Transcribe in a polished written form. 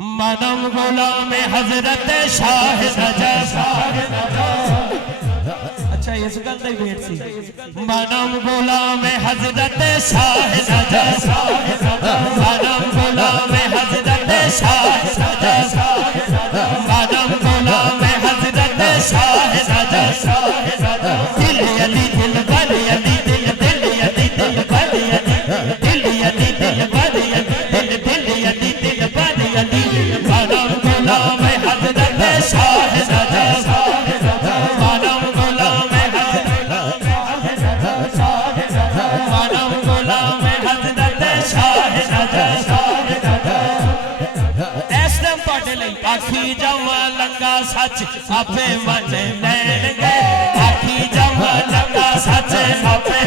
मनम गुलाम हजरत शाह रजा। अच्छा इस गल दा वेट सी। मनम गुलाम हजरत शाह रजा, मनम गुलाम हजरत शाह रजा, मनम गुलाम हजरत शाह रजा। दिल अली दिल बल अली दिल दिल अली दिल बल अली दिल अली दिल बल अली दिल दिल अली दिल बल अली। मनम गुलाम हजरत शाह रजा, मनम गुलाम हजरत शाह रजा, मनम गुलाम हजरत शाह रजा। ऐसे पाटे लई आखी जावा लंगा सच आपे मन लैन गए, आखी जावा लंगा सच आपे